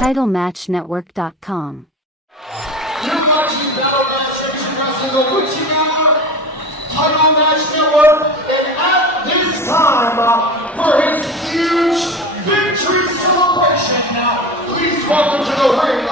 TitleMatchNetwork.com. You're watching Battle Match Nation Wrestling on Witching Hour, Title Match Network, and at this time, for his huge victory celebration, please welcome to the ring,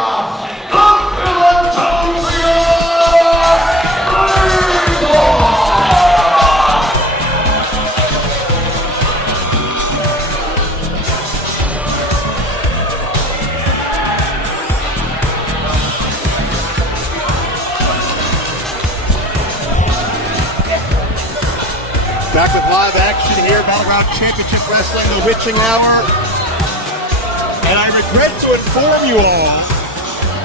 Back with live action here, Battleground Championship Wrestling, the Witching Hour. And I regret to inform you all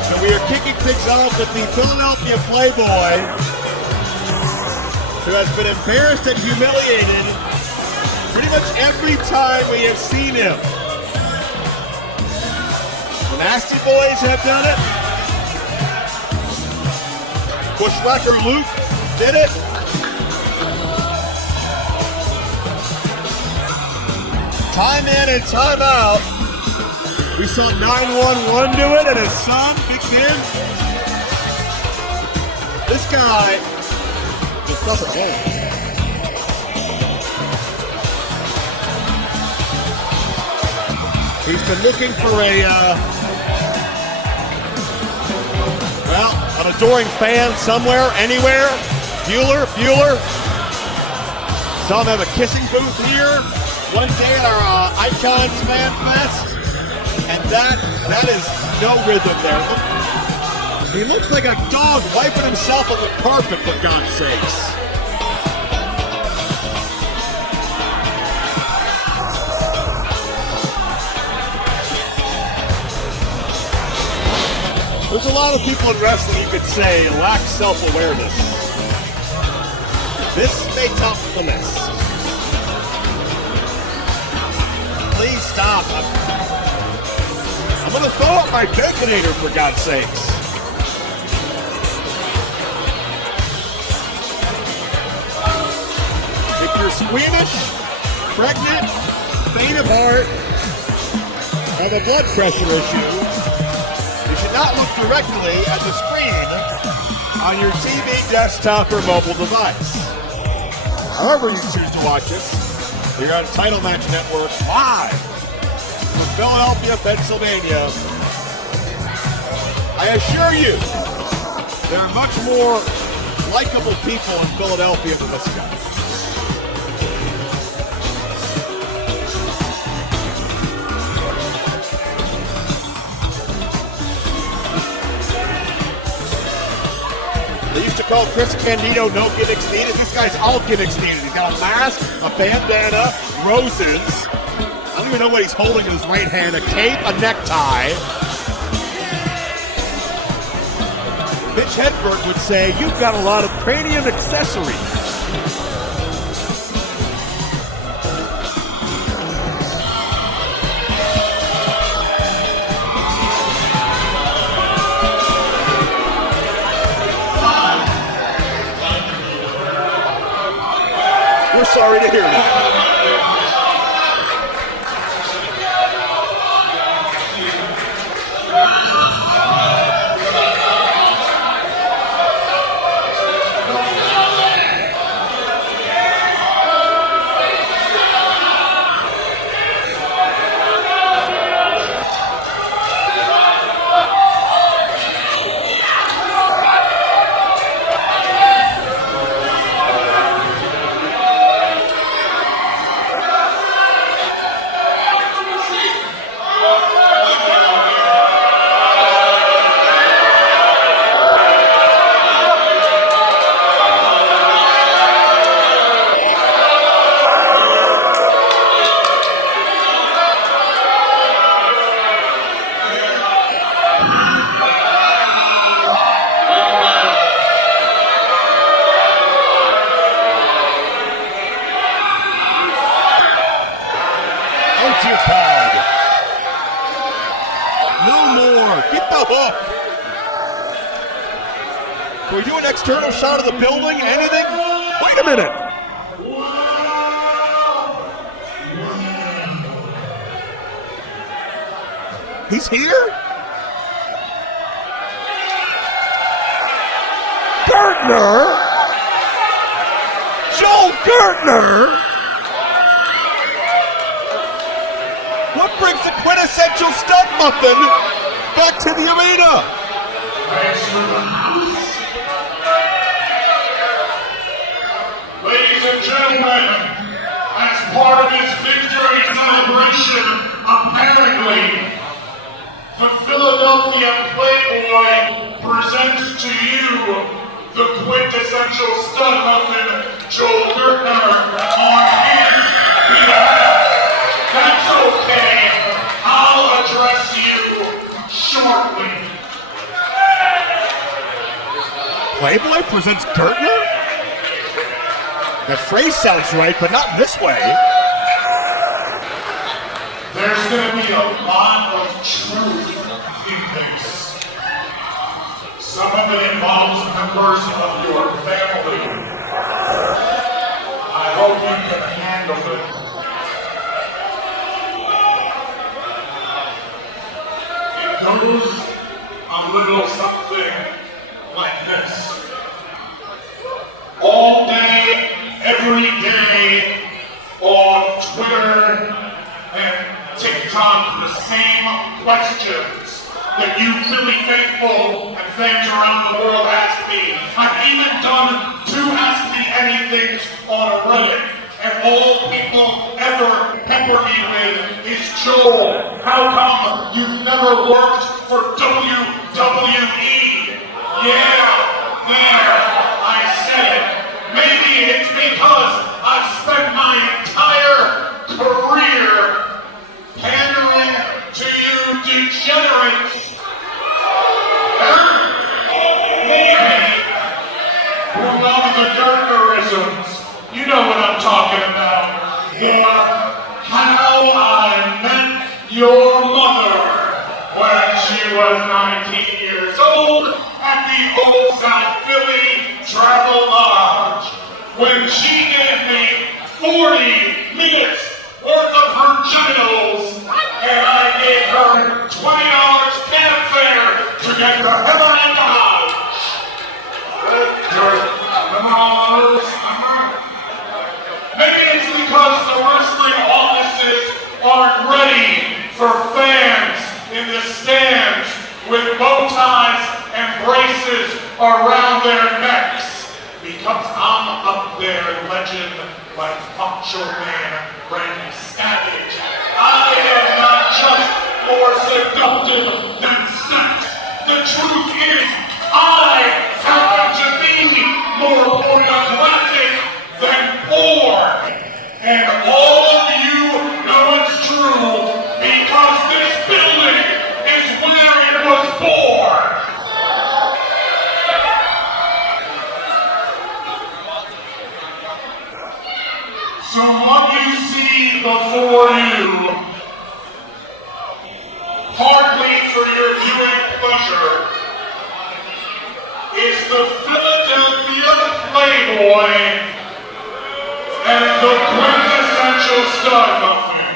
that we are kicking things off with the Philadelphia Playboy, who has been embarrassed and humiliated pretty much every time we have seen him. The Nasty Boys have done it. Bushwhacker Luke did it. Time in and time out. We saw 911 do it and his son, Big Ben. This guy just doesn't know. He's been looking for an adoring fan somewhere, anywhere. Bueller. Saw him have a kissing booth here one day at our Icons Fan Fest, and that is no rhythm there. He looks like a dog wiping himself on the carpet, for God's sakes. There's a lot of people in wrestling you could say lack self-awareness. This may top the list. Please stop. I'm going to throw up my Baconator, for God's sakes. If you're squeamish, pregnant, faint of heart, have a blood pressure issue, you should not look directly at the screen on your TV, desktop, or mobile device. However you choose to watch this, you're on Title Match Network live from Philadelphia, Pennsylvania. I assure you, there are much more likable people in Philadelphia than this guy. They used to call Chris Candido no gimmicks needed. This guy's all gimmicks needed. He's got a mask, a bandana, roses. I don't even know what he's holding in his right hand. A cape, a necktie. Mitch Hedberg would say, you've got a lot of cranium accessories. We're sorry to hear that. No more. Get the hook. Can we do an external shot of the building? Anything? Wait a minute. He's here? Gertner! Joel Gertner! What brings the quintessential stunt muffin back to the arena? Thanks for the house. Ladies and gentlemen, as part of his victory celebration, apparently, the Philadelphia Playboy presents to you the quintessential stunt muffin, Joel Gertner, on his behalf. That's okay. I'll address you shortly. Playboy presents Gertner? That phrase sounds right, but not this way. There's gonna be a lot of truth in this. Some of it involves members of your family. I hope you can handle it. It goes a little something like this. All day, every day, on Twitter and TikTok, the same questions that you Philly faithful and fans around the world ask me. I've even done 2 Ask Me Anythings on Reddit, and all people ever pepper me with is, Joel, how come you've never worked for WWE? Yeah, there, I said it. Maybe it's because I've spent my entire career pandering to you degenerates. Maybe who love the Gertnerisms. You know what I'm talking about. Yeah, how I met your mother when she was 19 years old at the Old South Philly Travel Lodge, when she gave me 40 minutes worth of her genitals, and I gave her $20 cab fare to get to heaven and Dodge. Maybe it's because the wrestling offices aren't ready for fans in the stands with bow ties and braces around their necks. Because I'm up there, legend like Punctual Man Randy Savage. I am not just more seductive than sex. The truth is, I happen to be more pornographic than porn. And all of you know it's true because this building is where it was born. So what you see before you, hardly for your viewing pleasure, is the Philadelphia Playboy and the quintessential stud muffin.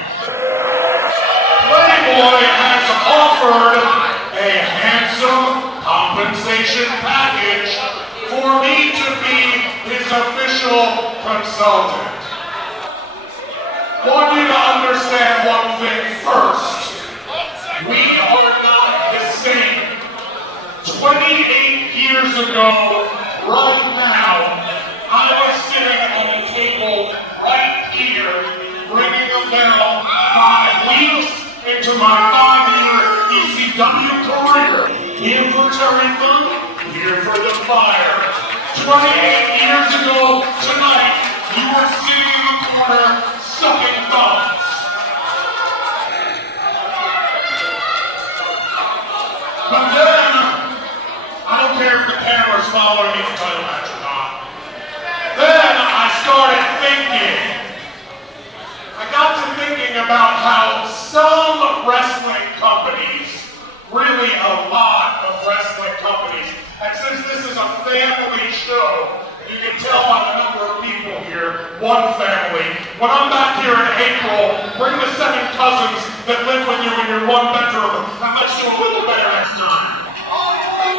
Playboy has offered a handsome compensation package for me to be his official consultant. I want you to understand one thing first. We are not the same. 28 years ago, right now, I was sitting on a table right here, ringing a bell 5 weeks into my 5-year ECW career. Here for Terry, here for the fire. 28 years ago tonight, you were sitting in the corner, sucking thumbs. But then, I don't care if the camera's following me for title match or not. Then I started thinking. I got to thinking about how some wrestling companies, really a lot of wrestling companies, and since this is a family show, you can tell by the number of people here, one family. When I'm back here in April, bring the 7 cousins that live with you in your 1 bedroom. I might do a little better next time.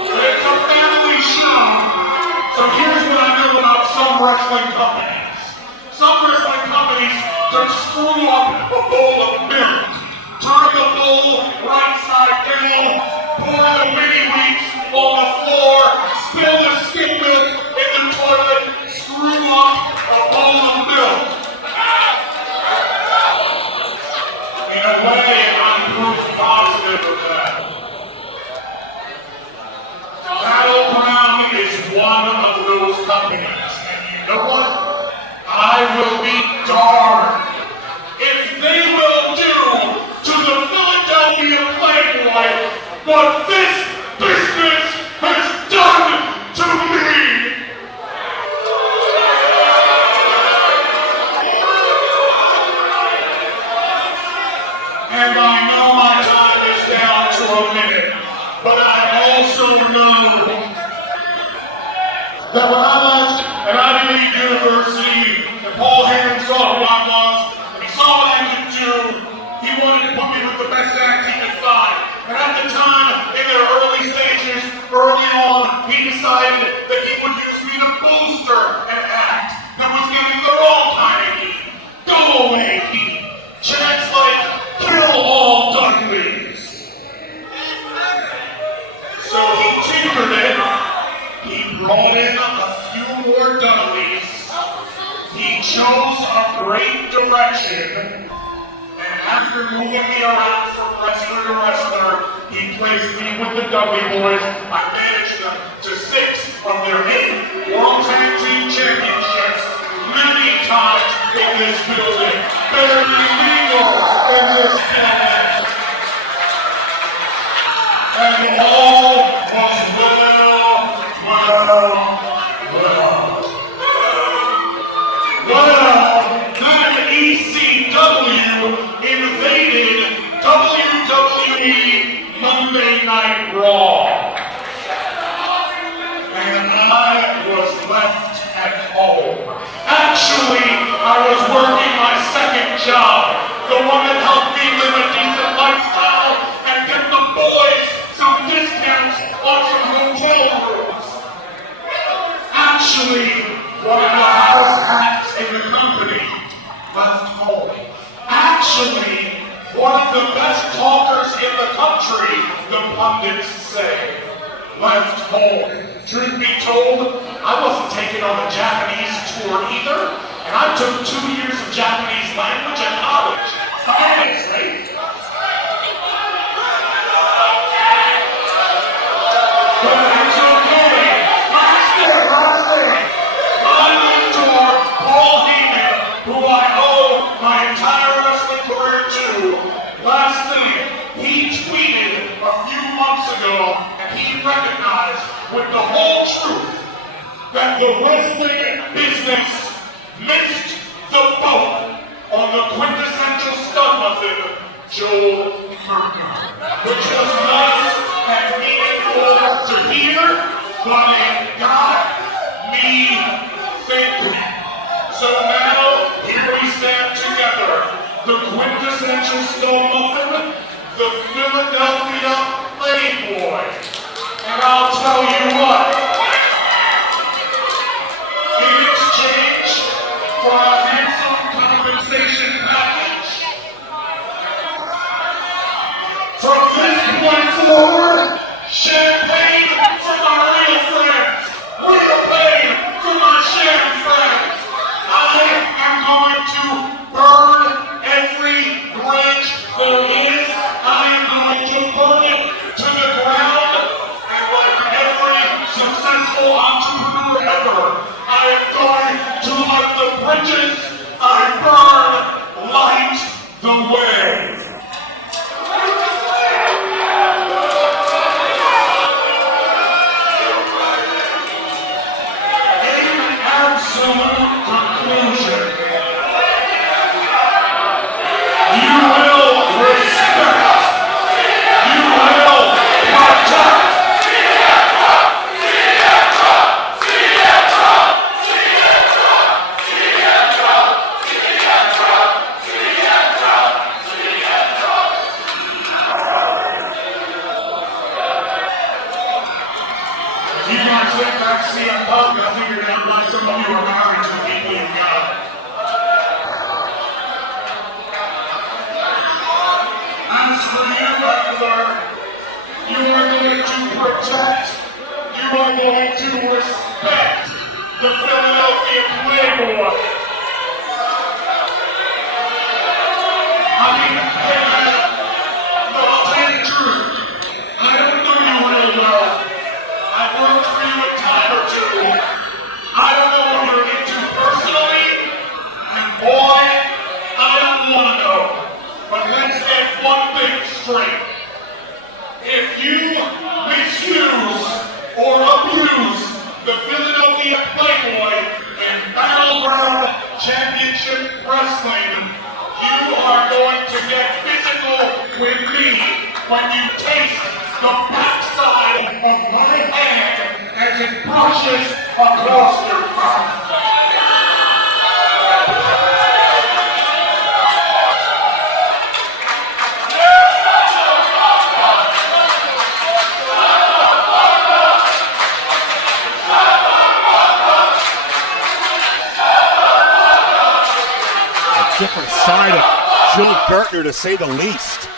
It's a family show, some wrestling companies. Some wrestling companies just screw up a bowl of milk. Turn the bowl right side down, pour the mini wheats on the floor, spill the skim milk in the toilet, screw up a bowl of milk. In a way, I'm proof positive of that. Battleground is one of those companies. And you know what? I will be darned if they will do to the Philadelphia Playboy what this business has done to me. And I know my time is down to a minute, but I also know that when I was at Ivy League University, and Paul Heyman saw who I was, and he saw what I could do, he wanted to put me with the best act he could find. And at the time, in their early stages, early on, he decided that he would use me to bolster an act that was getting the wrong kind of heat. Go away, heat. Chants like, kill all Dudleys. So he tinkered it. He brought in a few more Dudleys. He chose a great direction. And after moving me around from wrestler to wrestler, he placed me with the Dudley Boys. I managed them to 6 of their 8 World Tag Team Championships many times in this building. Barely legal in this planet. And all was then ECW invaded WWE Monday Night Raw. And I was left at home. Actually, I was working my second job, the one that helped me live a decent lifestyle and get the boys some discounts on some hotel rooms. Actually, one of the house hats in the company left home. Actually, one of the best talkers in the country, the pundits say, left home. Truth be told, I wasn't taken on a Japanese tour either, and I took 2 years of Japanese language at college. Right? But it's okay. Last thing. I mentor Paul Heyman, who I owe my entire wrestling career to. Last thing, he tweeted a few months ago, and he recognized with the whole truth that the wrestling business missed the boat on the quintessential stud muffin, Joel Murphy, which was nice and meaningful to hear, but it got me thinking. So now, here we stand together, the quintessential stud muffin, the Philadelphia Playboy. And I'll tell you what, in exchange for a handsome compensation package, from this point forward, champagne for my real friends, real pain for my sham friends. I am going to burn every bridge there is. I am going to burn it to the ground. Successful entrepreneur ever. I am going to let the bridges I burn light the way. In absolute conclusion, you will respect, you will protect, CM Punk got figured out by some of you are married. or abuse the Philadelphia Playboy and Battleground Championship Wrestling, you are going to get physical with me when you taste the backside of my hand as it brushes across your mouth. Different side of Jimmy Gertner, to say the least.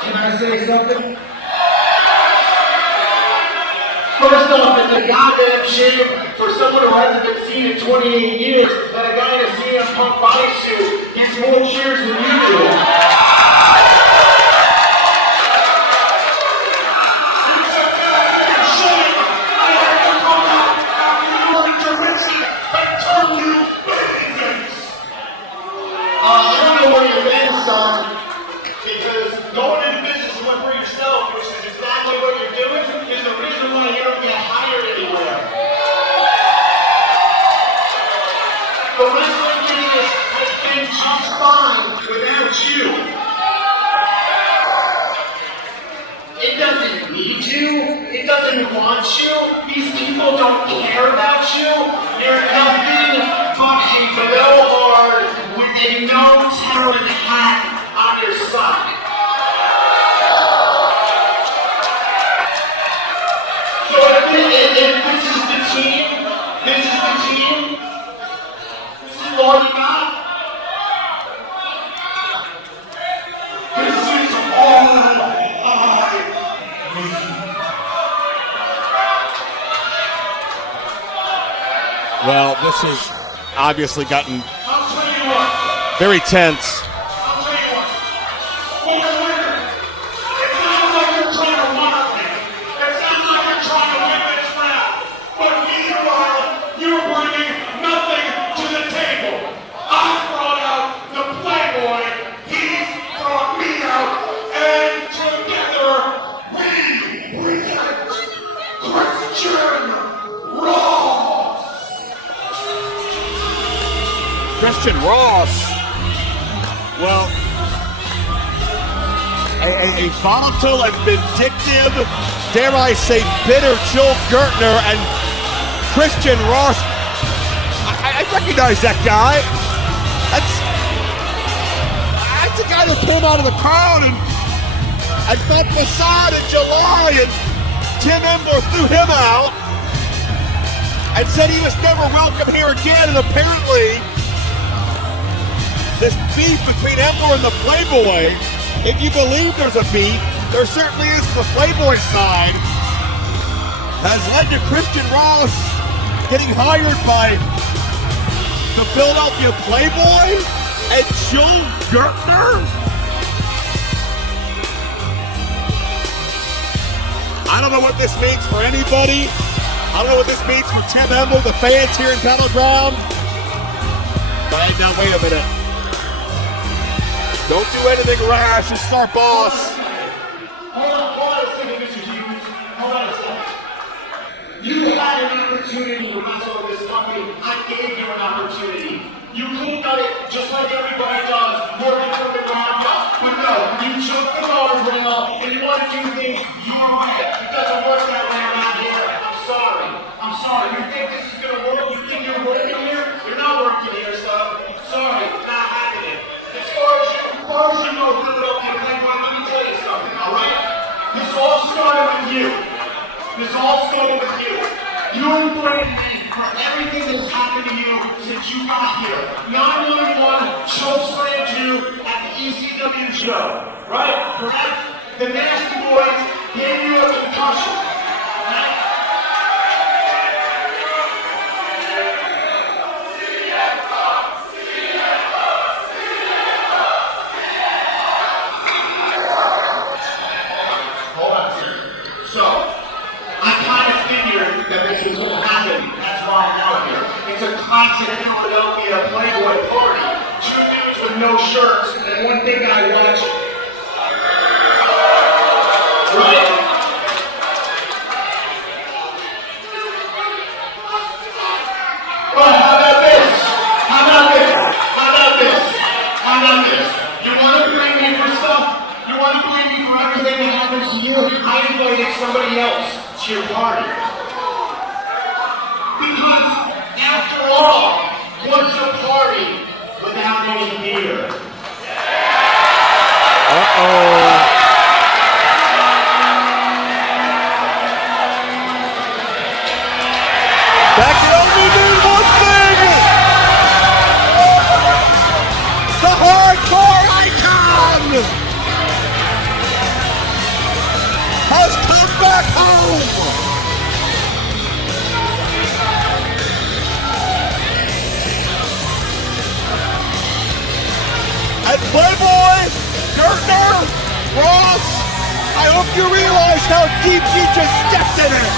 Can I say something? First off, it's a goddamn shame for someone who hasn't been seen in 28 years that a guy in a CM Punk bodysuit gets more cheers than you do. I don't know where your fans are, because going into business and one for yourself, which is exactly what you're doing, is the reason why you don't get hired anywhere. The wrestling business has been just fine without you. It doesn't need you. It doesn't want you. These people don't care about you. You're nothing but a blowhard with a no-talent hat on your side. So if this is the team, this is all you got. This is all I need. Well, this has obviously gotten I'll tell you what. very tense. I'll tell you what. For the winner, it sounds like you're trying to mock me. It sounds like you're trying to win this round. But meanwhile, you're bringing nothing to the table. I brought out the Playboy. He's brought me out. And together, we get Christian Raw. Christian Ross. Well, a volatile and vindictive, dare I say, bitter Joel Gertner and Christian Ross. I recognize that guy. That's the guy that came out of the crowd and fought Facade in July, and Tim Ember threw him out and said he was never welcome here again, and apparently this beef between Ember and the Playboy, if you believe there's a beef, there certainly is the Playboy side, has led to Christian Ross getting hired by the Philadelphia Playboy and Joel Gertner. I don't know what this means for anybody. I don't know what this means for Tim Ember, the fans here in Battleground. But now wait a minute. Don't do anything rash, it's our boss. Hold on a second, Mr. Hughes. Hold on a second. You had an opportunity to wrestle with this company. I gave you an opportunity. You looked at it just like everybody does, working for the round up. But no, you took the guardrail and you want to do things your way. It doesn't work that way around here. I'm sorry. You think this is going to work? You think you're working here? You're not working here, son. Sorry, it's not happening. As far as you know, Philadelphia Playboy, let me tell you something, all right? This all started with you. You and Brandon, for everything that's happened to you since you got here. 911 chokeslammed you at the ECW show, right? Correct? The Nasty Boys gave you a concussion, right? So, I kind of figured to Philadelphia Playboy party. Two dudes with no shirts, and one big guy watching. Right? Well, how about this? How about this? How about this? How about this? You want to blame me for stuff? You want to blame me for everything that happens to you? I invited somebody else to your party. Because, after all, what's a party without any beer? Uh-oh. That can only mean one thing! The hardcore icon has come back home! And Playboy, Gertner, Ross, I hope you realize how deep you just stepped in it!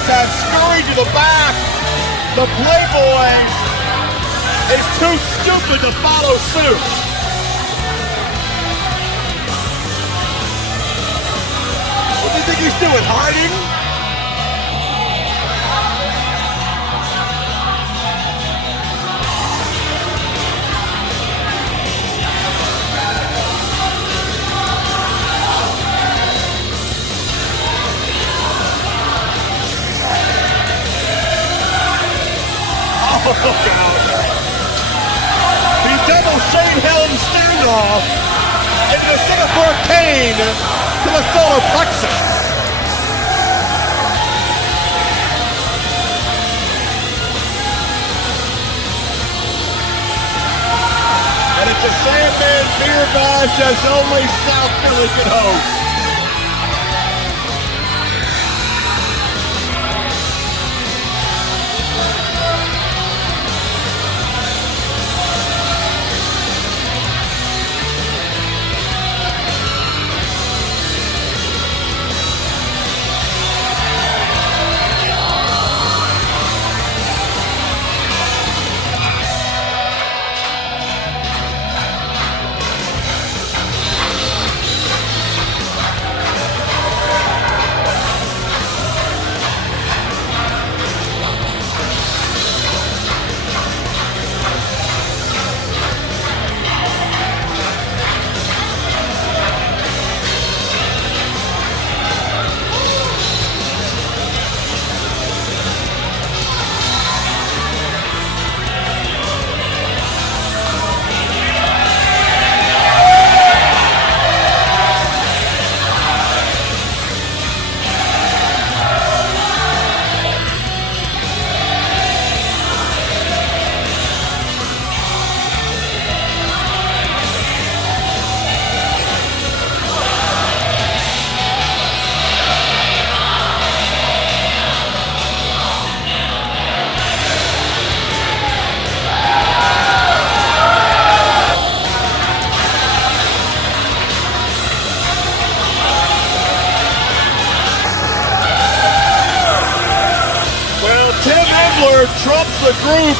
Have scurried to the back. The Playboy is too stupid to follow suit. What do you think he's doing, hiding? The double Shane Helm standoff into the Singapore cane to the solar plexus. And it's a Sandman beer bash as only South Philly can host. Trumps the group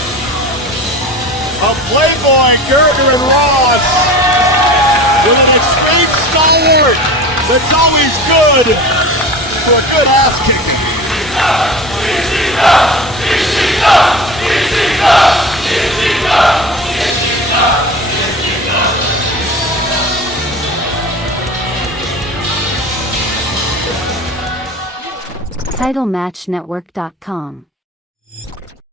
of Playboy, Gertner, and Ross with an extreme stalwart that's always good for a good ass kicking. TitleMatchNetwork.com